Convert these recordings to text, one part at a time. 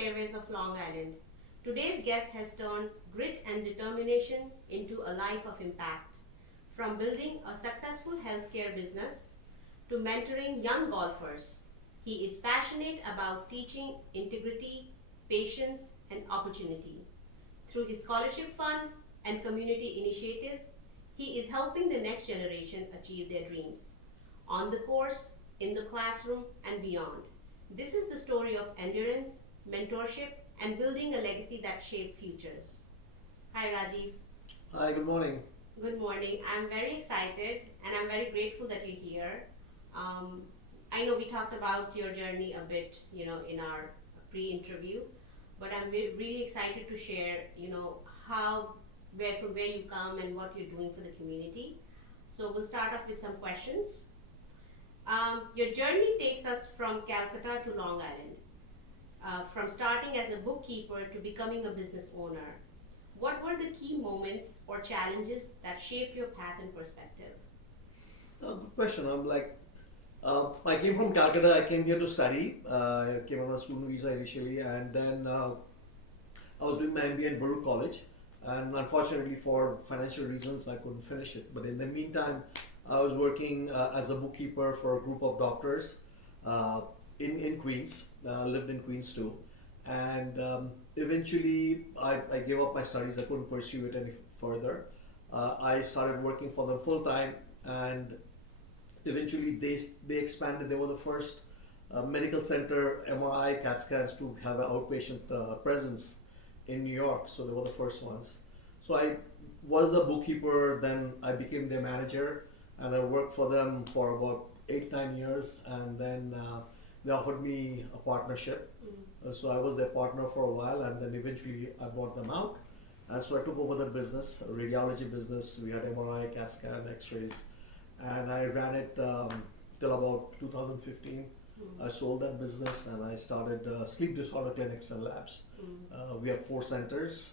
fairways of Long Island. Today's guest has turned grit and determination into a life of impact. From building a successful healthcare business to mentoring young golfers, he is passionate about teaching integrity, patience, and opportunity. Through his scholarship fund and community initiatives, he is helping the next generation achieve their dreams. On the course, in the classroom, and beyond. This is the story of endurance, mentorship, and building a legacy that shape futures. Hi, Rajiv. Hi, good morning. Good morning. I'm very excited and I'm very grateful that you're here. I know we talked about your journey a bit, in our pre-interview, but I'm really excited to share, from where you come and what you're doing for the community. So we'll start off with some questions. Your journey takes us from Calcutta to Long Island, from starting as a bookkeeper to becoming a business owner. What were the key moments or challenges that shaped your path and perspective? Good question. I came from Calcutta. I came here to study. I came on a student visa initially, and then I was doing my MBA in Baruch College. And unfortunately, for financial reasons, I couldn't finish it. But in the meantime, I was working as a bookkeeper for a group of doctors in Queens. Lived in Queens too. And eventually, I gave up my studies. I couldn't pursue it any further. I started working for them full time, and eventually they expanded. They were the first medical center MRI CAT scans to have an outpatient presence in New York. So they were the first ones. So I was the bookkeeper. Then I became their manager, and I worked for them for about 8-9 years, and then they offered me a partnership. So I was their partner for a while, and then eventually I bought them out. And so I took over the business, a radiology business. We had MRI, CAT scan, X-rays, and I ran it till about 2015. I sold that business and I started sleep disorder clinics and labs. We have 4 centers,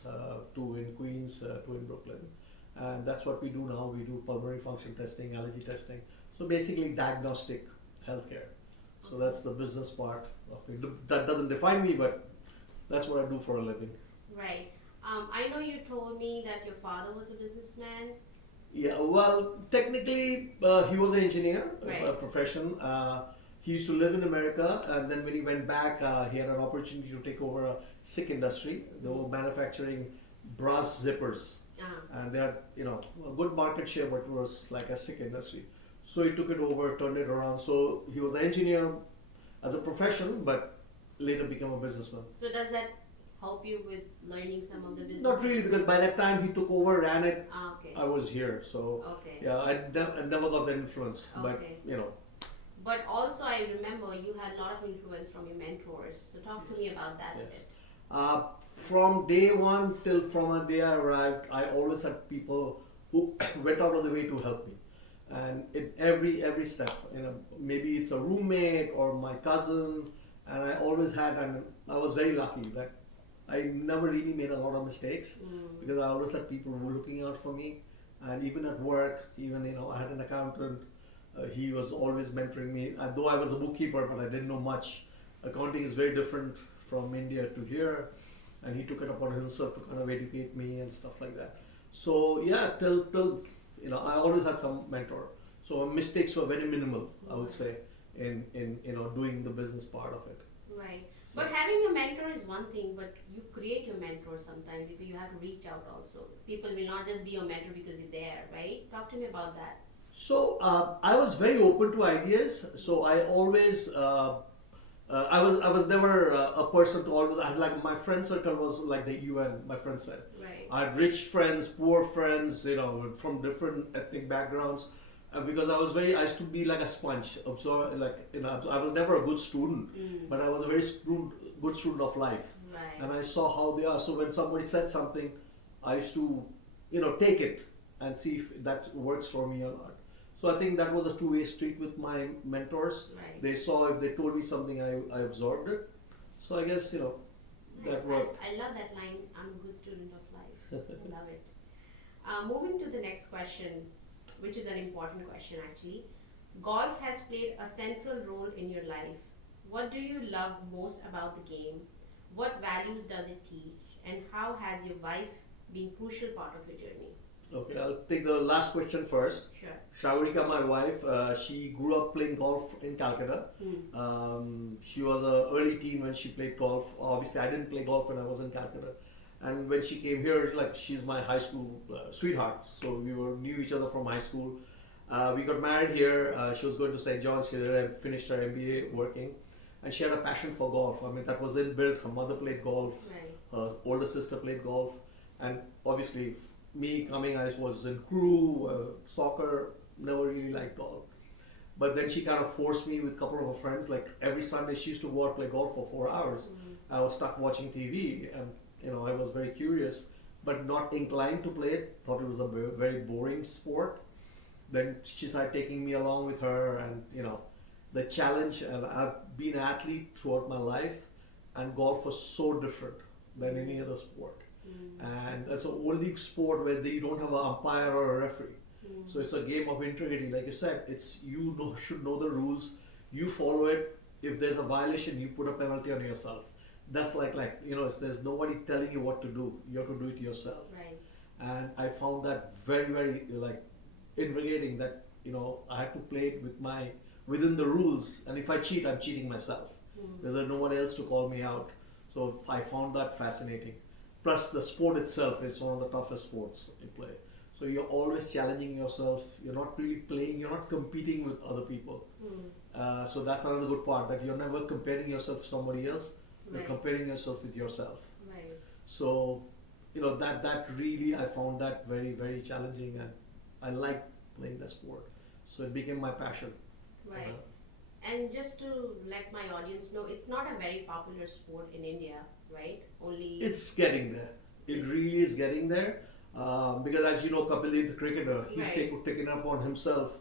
2 in Queens, 2 in Brooklyn. And that's what we do now. We do pulmonary function testing, allergy testing. So basically diagnostic healthcare. So that's the business part of it. That doesn't define me, but that's what I do for a living. Right. I know you told me that your father was a businessman. Yeah, well, technically, he was an engineer, Right. a profession. He used to live in America, and then when he went back, he had an opportunity to take over a sick industry. They were manufacturing brass zippers. And they had, a good market share, but it was like a sick industry. So he took it over, turned it around. So he was an engineer as a profession, but later became a businessman. So does that help you with learning some of the business? Not really, because by that time he took over, ran it. Okay. I was here, so Okay. yeah, I never got the influence. Okay. But But also, I remember you had a lot of influence from your mentors. So talk to me about that a Yes. bit. From day one till from the day I arrived, I always had people who went out of the way to help me, and in every step. Maybe it's a roommate or my cousin, and I always had, and I was very lucky that I never really made a lot of mistakes because I always had people who were looking out for me, and even at work, I had an accountant. He was always mentoring me. Though I was a bookkeeper, but I didn't know much. Accounting is very different from India to here, and he took it upon himself to kind of educate me and stuff like that. So yeah, till I always had some mentor. So my mistakes were very minimal, I would say, in doing the business part of it. Right. So, But having a mentor is one thing, but you create your mentor sometimes because you have to reach out also. People will not just be your mentor because you're there, right? Talk to me about that. So I was very open to ideas. So I always, I was never a person to always. I had like my friend circle was like the UN. My friend said. Right. I had rich friends, poor friends, from different ethnic backgrounds. Because I used to be like a sponge. Absorb, I was never a good student, but I was a very good student of life. Right. And I saw how they are. So when somebody said something, I used to, take it and see if that works for me or not. So I think that was a two-way street with my mentors. Right. They saw if they told me something, I absorbed it. So I guess, that worked. I love that line. I'm a good student of life. I love it. Moving to the next question, which is an important question actually. Golf has played a central role in your life. What do you love most about the game? What values does it teach, and how has your wife been crucial part of your journey? Okay, I'll take the last question first. Sure. Shawarika, my wife, she grew up playing golf in Calcutta. She was an early teen when she played golf. Obviously, I didn't play golf when I was in Calcutta. And when she came here, like she's my high school sweetheart. So we knew each other from high school. We got married here. She was going to St. John's. She had finished her MBA working. And she had a passion for golf. I mean, that was inbuilt. Her mother played golf. Right. Her older sister played golf. And obviously, me coming, I was in crew, soccer, never really liked golf. But then she kind of forced me with a couple of her friends. Like every Sunday, she used to go out play golf for 4 hours. I was stuck watching TV, and I was very curious, but not inclined to play it. Thought it was a very boring sport. Then she started taking me along with her, and the challenge. And I've been an athlete throughout my life, and golf was so different than any other sport. And that's the only sport where you don't have an umpire or a referee. So it's a game of integrity. Like you said, it's should know the rules. You follow it. If there's a violation, you put a penalty on yourself. That's there's nobody telling you what to do. You have to do it yourself. Right. And I found that very, very invigorating. That I had to play it within the rules. And if I cheat, I'm cheating myself. Because there's no one else to call me out. So I found that fascinating. Plus, the sport itself is one of the toughest sports you play. So you're always challenging yourself. You're not really playing. You're not competing with other people. So that's another good part, that you're never comparing yourself to somebody else. You're comparing yourself with yourself. Right. So that really, I found that very, very challenging, and I liked playing the sport. So it became my passion. Right. And just to let my audience know, it's not a very popular sport in India, right? Only It's getting there. It really is getting there. Because as you know, Kapil Dev, the cricketer, he's taken upon himself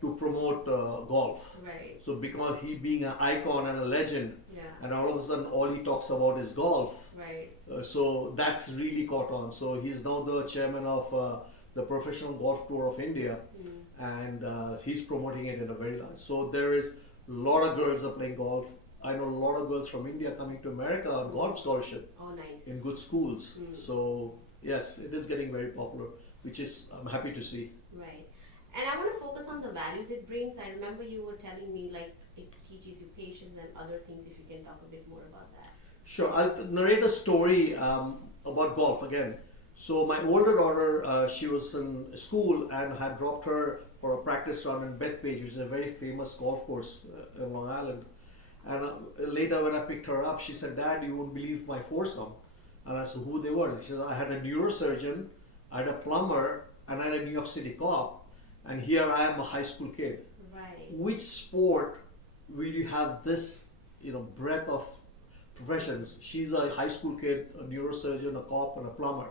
to promote golf. Right. So because he being an icon and a legend, Yeah. and all of a sudden all he talks about is golf. Right. So that's really caught on. So he's now the chairman of the Professional Golf Tour of India, and he's promoting it in a very large. So there is a lot of girls are playing golf. I know a lot of girls from India coming to America on golf scholarship Oh, nice. in good schools. So yes, it is getting very popular, which is I'm happy to see. Right. And I want to focus on the values it brings. I remember you were telling me like it teaches you patience and other things. If you can talk a bit more about that. Sure, I'll narrate a story about golf again. So my older daughter, she was in school and had dropped her for a practice run in Bethpage, which is a very famous golf course in Long Island. And later when I picked her up, she said, "Dad, you won't believe my foursome." And I said, "Who they were?" She said, "I had a neurosurgeon, I had a plumber, and I had a New York City cop. And here I am, a high school kid." Right. Which sport will you have this, breadth of professions? She's a high school kid, a neurosurgeon, a cop, and a plumber.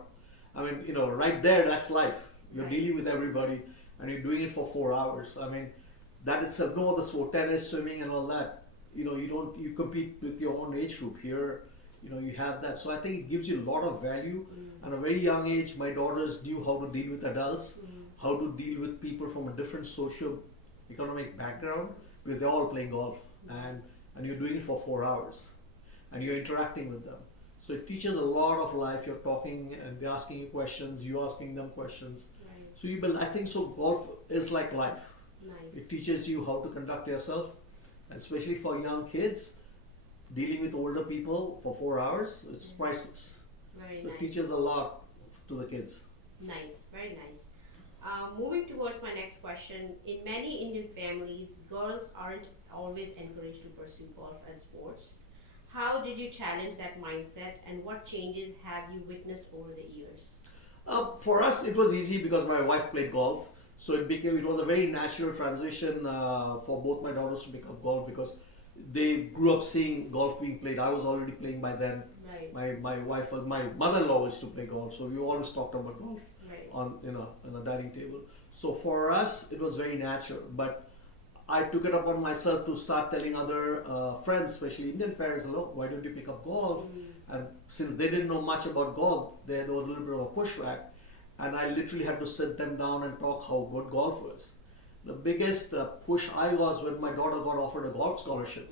I mean, right there, that's life. You're dealing with everybody, and you're doing it for 4 hours. I mean, that itself, no other sport, tennis, swimming, and all that. You compete with your own age group. Here, you have that. So I think it gives you a lot of value. At a very young age, my daughters knew how to deal with adults, how to deal with people from a different socio-economic background, because they're all playing golf, and you're doing it for 4 hours, and you're interacting with them. So it teaches a lot of life. You're talking, and they're asking you questions, you're asking them questions. Right. So I think so. Golf is like life. Nice. It teaches you how to conduct yourself, and especially for young kids, dealing with older people for 4 hours, it's priceless. Very So nice. it teaches a lot to the kids. Nice, very nice. Moving towards my next question, in many Indian families, girls aren't always encouraged to pursue golf as sports. How did you challenge that mindset, and what changes have you witnessed over the years? For us, it was easy because my wife played golf, so it was a very natural transition for both my daughters to pick up golf, because they grew up seeing golf being played. I was already playing by then. Right. My wife, my mother-in-law used to play golf, so we always talked about golf Right. on a dining table. So for us, it was very natural. But I took it upon myself to start telling other friends, especially Indian parents, "Look, why don't you pick up golf?" And since they didn't know much about golf, there was a little bit of a pushback, and I literally had to sit them down and talk how good golf was. The biggest push I was when my daughter got offered a golf scholarship.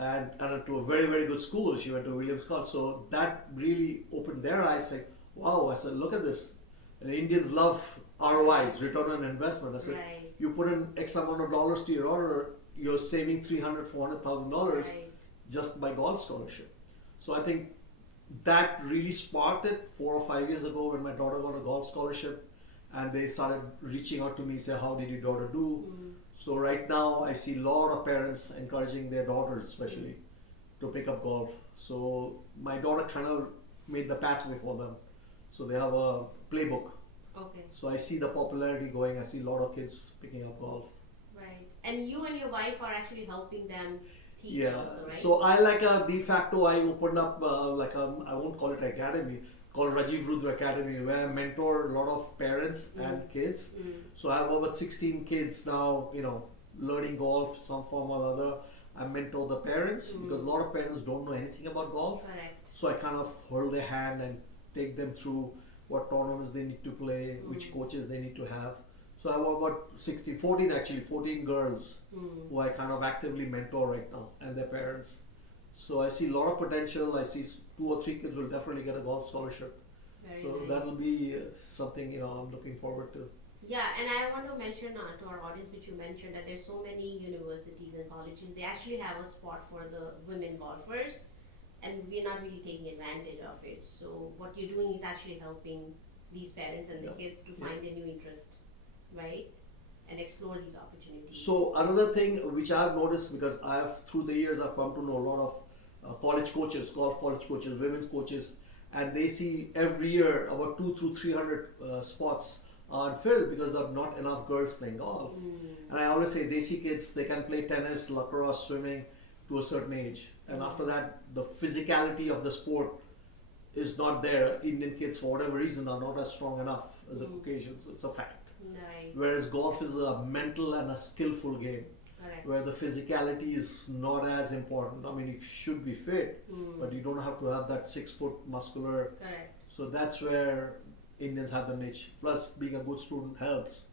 and to a very, very good school. She went to Williams College. So that really opened their eyes, like, wow, I said, look at this. And Indians love ROIs, return on investment. I said, Right. you put in X amount of dollars to your order, you're saving $300,000-400,000 Right. just by golf scholarship. So I think that really sparked it 4 or 5 years ago when my daughter got a golf scholarship, and they started reaching out to me, say, how did your daughter do? So right now I see a lot of parents encouraging their daughters especially to pick up golf. So my daughter kind of made the pathway for them. So they have a playbook. Okay. So I see the popularity going. I see a lot of kids picking up golf. Right. And you and your wife are actually helping them teach Yeah. also, right? So I like a de facto. I opened up like a, I won't call it an academy, called Rajiv Rudra Academy, where I mentor a lot of parents and kids. So I have about 16 kids now, learning golf some form or other. I mentor the parents because a lot of parents don't know anything about golf. Correct. So I kind of hold their hand and take them through what tournaments they need to play, which coaches they need to have. So I have about 14 girls who I kind of actively mentor right now, and their parents. So I see a lot of potential. I see 2 or 3 kids will definitely get a golf scholarship. Very So nice. that'll be something I'm looking forward to. Yeah, and I want to mention to our audience, which you mentioned, that there's so many universities and colleges, they actually have a spot for the women golfers, and we're not really taking advantage of it. So what you're doing is actually helping these parents and the kids to find their new interest, right? And explore these opportunities. So another thing which I've noticed, because through the years I've come to know a lot of college coaches, golf college coaches, women's coaches, and they see every year about 200 to 300 spots aren't filled because there are not enough girls playing golf. And I always say Desi kids, they can play tennis, lacrosse, swimming to a certain age, and after that the physicality of the sport is not there. Indian kids, for whatever reason, are not as strong enough as a Caucasians. It's a fact. Right. Whereas golf is a mental and a skillful game, Correct. where the physicality is not as important. I mean, you should be fit, but you don't have to have that 6 foot muscular. Correct. So that's where Indians have the niche. Plus, being a good student helps.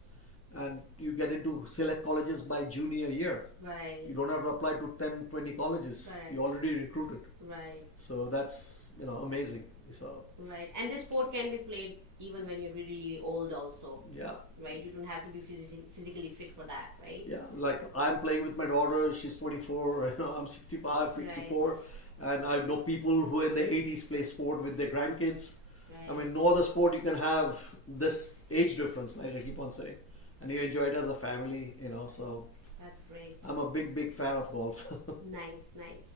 And you get into select colleges by junior year. Right. You don't have to apply to 10, 20 colleges. Correct. You're already recruited. Right. So that's, amazing. So, Right. And this sport can be played even when you're really old also. yeah. Right? You don't have to be physically fit for that, right? Yeah, like I'm playing with my daughter, she's 24, I'm 65, 64, and I know people who in their 80s play sport with their grandkids. Right. I mean, no other sport you can have this age difference, like I keep on saying, and you enjoy it as a family, so That's great. I'm a big fan of golf. Nice, nice.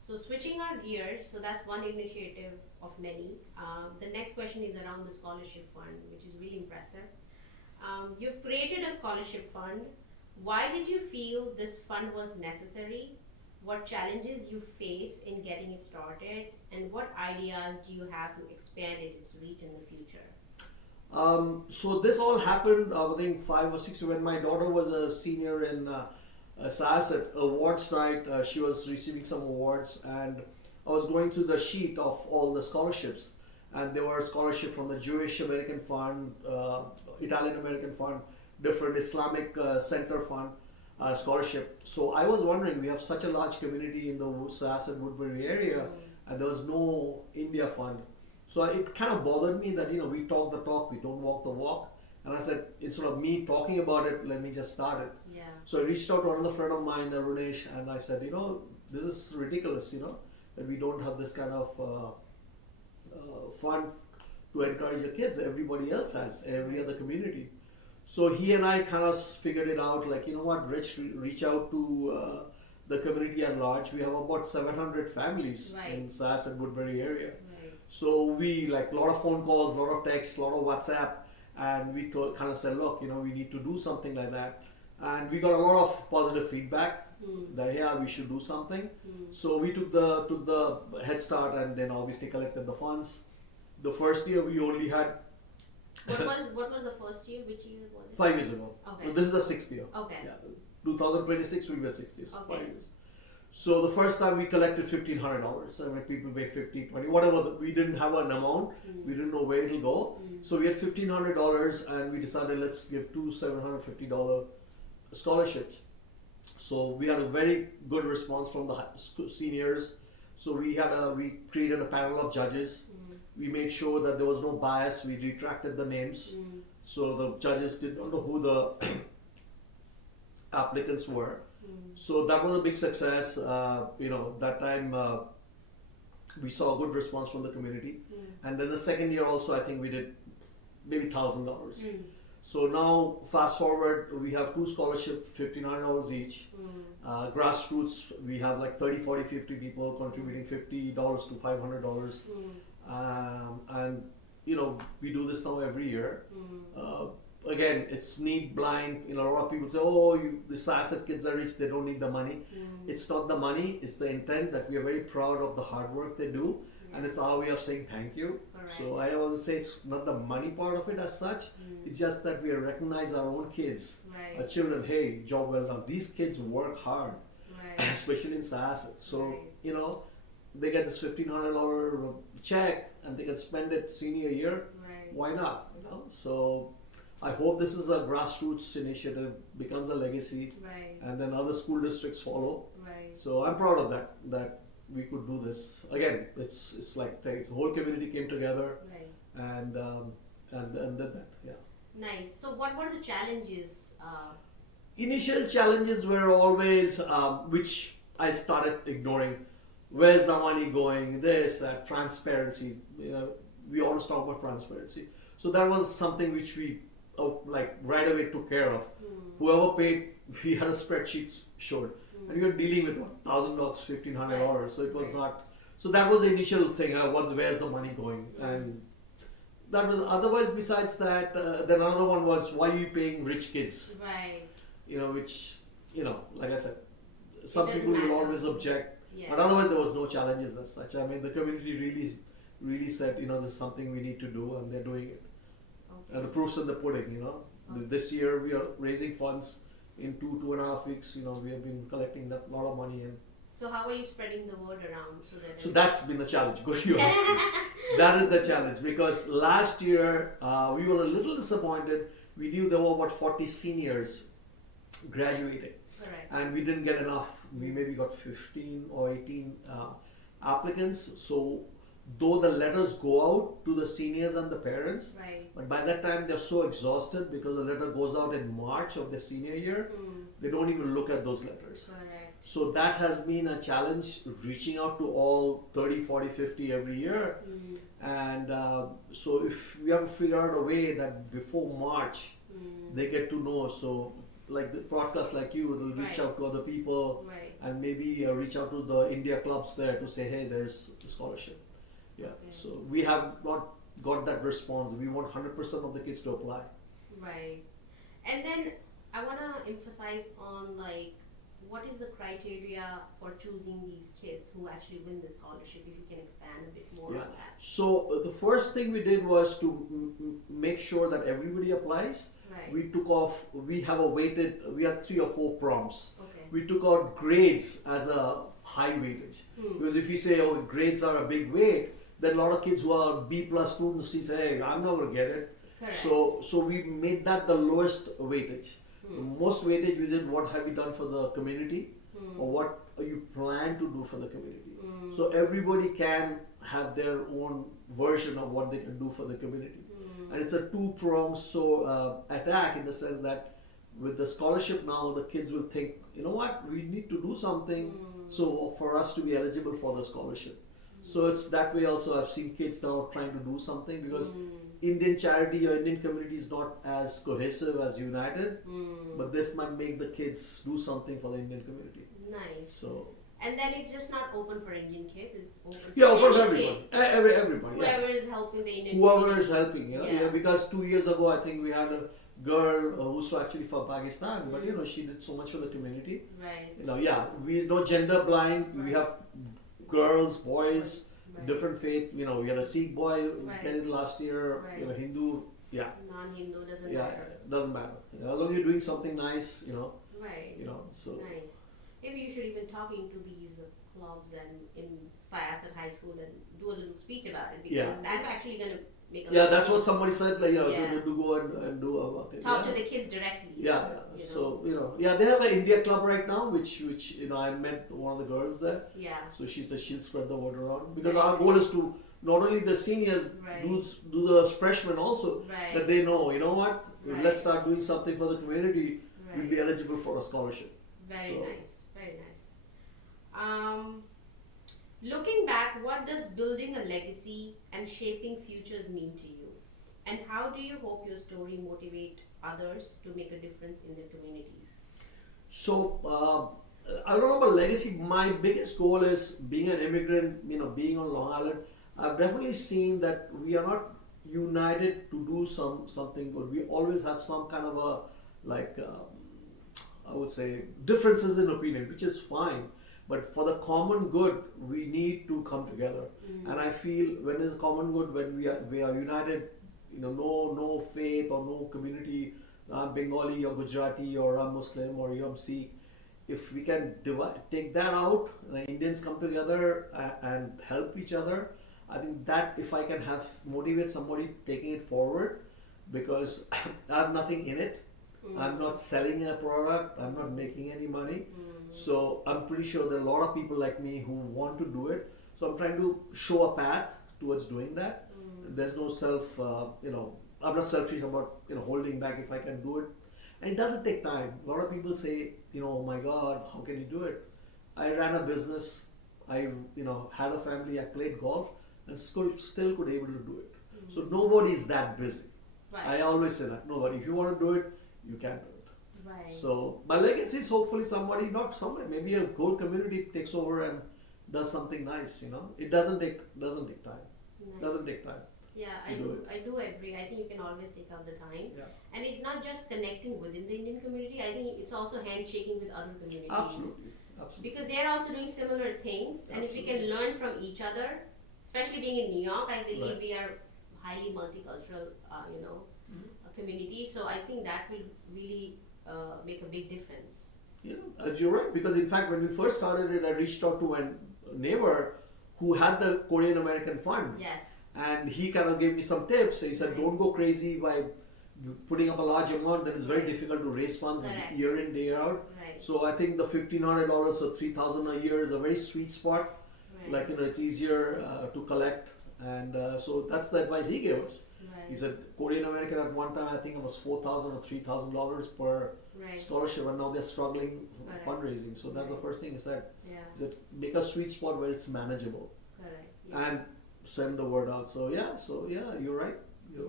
So switching our gears, so that's one initiative of many. The next question is around the scholarship fund, which is really impressive. You've created a scholarship fund. Why did you feel this fund was necessary? What challenges you face in getting it started? And what ideas do you have to expand its reach in the future? So this all happened, I think 5 or 6 when my daughter was a senior in SASAT awards night. She was receiving some awards, and I was going through the sheet of all the scholarships, and there were scholarships from the Jewish American Fund, Italian American Fund, different Islamic Center Fund scholarship. So I was wondering, we have such a large community in the SASAT Woodbury area, and there was no India fund. So it kind of bothered me that we talk the talk, we don't walk the walk. And I said, instead of me talking about it, let me just start it. Yeah. So I reached out to another friend of mine, Runesh, and I said, this is ridiculous, that we don't have this kind of fund to encourage the kids. Everybody else has, every other community. So he and I kind of figured it out, like, reach out to the community at large. We have about 700 families in SAS and Woodbury area. So we, like, a lot of phone calls, a lot of texts, a lot of WhatsApp, and we kind of said, look, we need to do something like that. And we got a lot of positive feedback that, yeah, we should do something. So we took the head start, and then obviously collected the funds. The first year we only had... What was the first year? Which year was it? 5 years ago. Okay. So this is the 6th year. Okay. Yeah. 2026 will be 6 years. Okay. 5 years. So the first time we collected $1,500. So when people pay 50, 20, whatever, we didn't have an amount. We didn't know where it'll go. So we had $1,500, and we decided let's give 2 $750 scholarships. So we had a very good response from the seniors. So we created a panel of judges. We made sure that there was no bias. We retracted the names, so the judges did not know who the applicants were. So that was a big success. That time we saw a good response from the community. And then the second year also, I think we did maybe $1,000. So now, fast forward, we have two scholarships, $59 each. Grassroots, we have like 30, 40, 50 people contributing $50 to $500. And we do this now every year. Again, it's need blind. A lot of people say, "Oh, the SunUp kids are rich; they don't need the money." It's not the money; it's the intent that we are very proud of the hard work they do, and it's our way of saying thank you. Correct. So I always say it's not the money part of it as such. It's just that we recognize our own kids, Right. our children. Hey, job well done. These kids work hard, Right. especially in SunUp. So Right. they get this $1,500 check, and they can spend it senior year. Right. Why not? So I hope this is a grassroots initiative, becomes a legacy, Right. and then other school districts follow. Right. So I'm proud of that we could do this. Again, it's like the whole community came together Right. and did that. Yeah. Nice. So, what were the challenges? Initial challenges were always which I started ignoring. Where's the money going? This, that, transparency. We always talk about transparency. So that was something which we right away took care of. Whoever paid, we had a spreadsheet showed, and we were dealing with $1,000, $1,500. So it was not. So that was the initial thing. Where's the money going? And that was otherwise. Besides that, then another one was why are you paying rich kids? Right. Which like I said, some doesn't people will matter. always object, Yeah. but otherwise there was no challenges as such. I mean, the community really said, this is something we need to do, and they're doing it. Okay. The proof's in the pudding, This year we are raising funds in 2.5 weeks. We have been collecting that lot of money in. So, how are you spreading the word around so that? So that's been the challenge. Good you asked me. That is the challenge because last year we were a little disappointed. We knew there were about 40 seniors graduating. Correct. And we didn't get enough. We maybe got 15 or 18 applicants. So though the letters go out to the seniors and the parents, Right. but by that time they're so exhausted because the letter goes out in March of their senior year, they don't even look at those letters. Correct. So that has been a challenge, reaching out to all 30, 40, 50 every year. And so if we have to figure out a way that before March they get to know, so like the broadcast like you will reach Right. out to other people Right. and maybe reach out to the India clubs there to say, hey, there's a scholarship. Yeah. Okay. So we have not got that response. We want 100% of the kids to apply. Right. And then I want to emphasize on what is the criteria for choosing these kids who actually win the scholarship? If you can expand a bit more Yeah. on that. So the first thing we did was to make sure that everybody applies. Right. We took off. We had 3 or 4 prompts. Okay. We took out grades as a high weightage. Because if you say, oh, grades are a big weight, then a lot of kids who are B plus students say, hey, I'm not going to get it. Correct. So we made that the lowest weightage. The most weightage we did, what have you done for the community, or what you plan to do for the community. So everybody can have their own version of what they can do for the community. And it's a 2-pronged attack in the sense that with the scholarship now, the kids will think, you know what, we need to do something so for us to be eligible for the scholarship. So it's that way also. I've seen kids now trying to do something because Indian charity or Indian community is not as cohesive as United, but this might make the kids do something for the Indian community. Nice. So And then it's just not open for Indian kids, it's open for yeah, any for everybody. kid. Everybody. Whoever Yeah. is helping the Indian Whoever community. is helping, Yeah. because 2 years ago I think we had a girl who's actually from Pakistan, but she did so much for the community. Right. We no gender blind. We Right. have girls, boys, Right. different faith. We had a Sikh boy Right. get it last year. Right. Hindu. Yeah. Non-Hindu doesn't Yeah, matter. doesn't matter. As long as you're doing something nice, Right. So Nice. Maybe you should even talk into these clubs and in SunUp High School and do a little speech about it because Yeah. that's actually going to make a Yeah, lot of that's what money. somebody said, like, Yeah. to go and do a thing. Talk Yeah. to the kids directly. Yeah, yeah. You know. So, yeah, they have an India club right now, which I met one of the girls there. Yeah. So she'll spread the word around, because Right. our goal is to not only the seniors Right. do the freshmen also, Right. that they know, you know what, Right. let's start doing something for the community. Right. We'll be eligible for a scholarship. Very So- nice. Very nice. Looking back, what does building a legacy and shaping futures mean to you? And how do you hope your story motivate others to make a difference in their communities? So, I don't know about legacy. My biggest goal is being an immigrant, being on Long Island. I've definitely seen that we are not united to do something good. We always have some kind of I would say, differences in opinion, which is fine. But for the common good, we need to come together. And I feel when there's a common good, when we are united, no faith or no community. I'm Bengali, you're Gujarati, or I'm Muslim, or you're Sikh. If we can take that out, the Indians come together and help each other, I think that if I can motivate somebody taking it forward, because I have nothing in it. I'm not selling a product, I'm not making any money. So I'm pretty sure there are a lot of people like me who want to do it. So I'm trying to show a path towards doing that. There's no I'm not selfish about holding back if I can do it. And it doesn't take time. A lot of people say, oh my God, how can you do it? I ran a business, I had a family, I played golf, and still could able to do it. So nobody's that busy. Right. I always say that. Nobody. If you want to do it, you can do it. Right. So my legacy is hopefully maybe a whole community takes over and does something nice. It doesn't take time. Nice. Doesn't take time. Yeah, to do it. I do agree. I think you can always take out the time. Yeah. And it's not just connecting within the Indian community, I think it's also handshaking with other communities. Absolutely. Because they are also doing similar things, and if we can learn from each other, especially being in New York, I believe Right. we are highly multicultural, community. So I think that will really make a big difference. Yeah, you're right. Because in fact, when we first started it, I reached out to my neighbor who had the Korean American Fund. Yes. And he kind of gave me some tips. He said, Right. don't go crazy by putting up a large amount, then it's very Right. difficult to raise funds Correct. year in, day out. Right. So I think the $1,500 or $3,000 a year is a very sweet spot. Right. It's easier to collect. And so that's the advice he gave us. Right. He said, Korean American at one time, I think it was $4,000 or $3,000 per Right. scholarship, and now they're struggling Correct. fundraising. So that's the Right. first thing he said. Yeah. He said, make a sweet spot where it's manageable. Correct. Yeah. And send the word out. So yeah, you're right.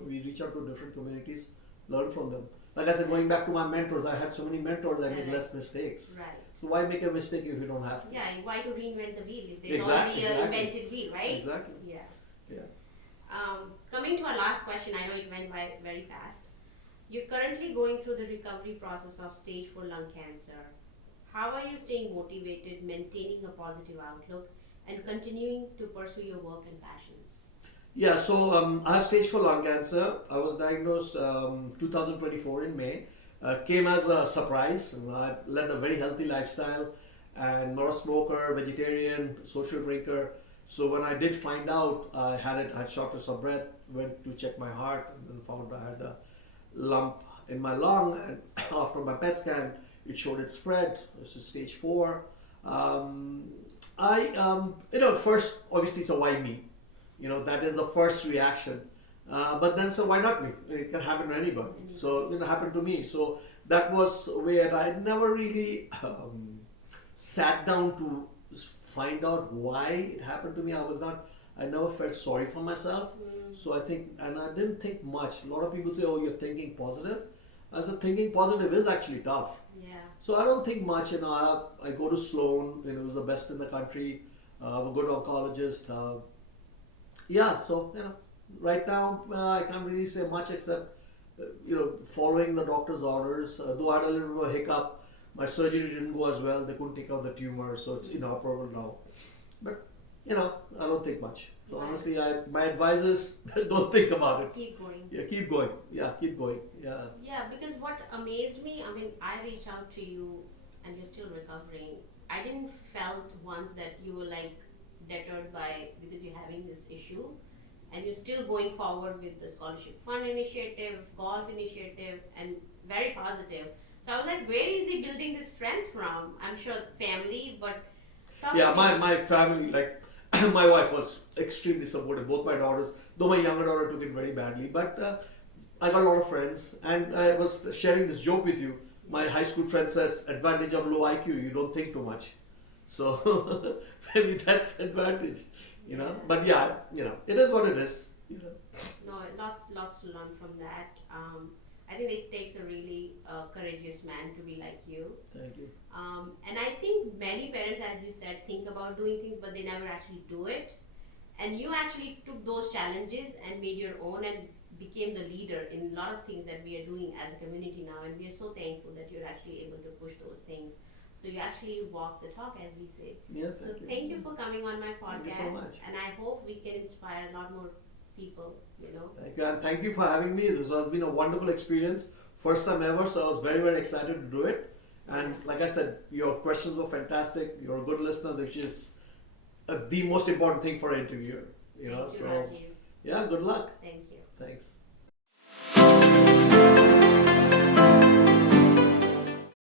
We reach out to different communities, learn from them. Like I said, going back to my mentors, I had so many mentors, I made Correct. less mistakes. Right. So why make a mistake if you don't have to? Yeah, and why to reinvent the wheel if there's Exactly, already an exactly. invented wheel, right? Exactly. Yeah. Yeah. Coming to our last question, I know it went by very fast. You're currently going through the recovery process of stage 4 lung cancer. How are you staying motivated, maintaining a positive outlook, and continuing to pursue your work and passions? Yeah, so I have stage 4 lung cancer. I was diagnosed 2024 in May. Came as a surprise. I led a very healthy lifestyle and not a smoker, vegetarian, social drinker. So when I did find out I had shortness of breath, went to check my heart and then found I had a lump in my lung, and after my PET scan it showed it spread. This is stage 4. First obviously so why me? That is the first reaction. But then so why not me? It can happen to anybody. So it happened to me. So that was where I never really sat down to find out why it happened to me. I never felt sorry for myself. So I think, and I didn't think much. A lot of people say, oh, you're thinking positive. I said, thinking positive is actually tough. Yeah. So I don't think much. I go to Sloan. It was the best in the country. I'm a good oncologist. Right now I can't really say much except, following the doctor's orders. Though I had a little bit of a hiccup, my surgery didn't go as well. They couldn't take out the tumor, so it's inoperable now. But I don't think much. So Right. honestly, my advice is don't think about it. Keep going. Yeah, keep going. Yeah, keep going. Yeah. Yeah, because what amazed me, I reached out to you and you're still recovering. I didn't felt once that you were like deterred by because you're having this issue and you're still going forward with the scholarship fund initiative, golf initiative, and very positive. So I was like, where is he building this strength from? I'm sure family, but Yeah, my family, like my wife was extremely supportive. Both my daughters, though my younger daughter took it very badly, but I got a lot of friends, and I was sharing this joke with you. My high school friend says, "Advantage of low IQ, you don't think too much." So maybe that's advantage, you know. But yeah, you know, it is what it is. You know. No, lots to learn from that. I think it takes a really courageous man to be like you. Thank you. And I think many parents, as you said, think about doing things, but they never actually do it. And you actually took those challenges and made your own and became the leader in a lot of things that we are doing as a community now. And we are so thankful that you're actually able to push those things. So you actually walk the talk, as we say. Yeah, So thank you for coming on my podcast. Thank you so much. And I hope we can inspire a lot more people, you know. Thank you, and thank you for having me. This has been a wonderful experience, first time ever. So I was very, very excited to do it. And like I said, your questions were fantastic. You're a good listener, which is the most important thing for an interviewer. You know, Thank you, so Rajiv. yeah, good luck. Thank you. Thanks.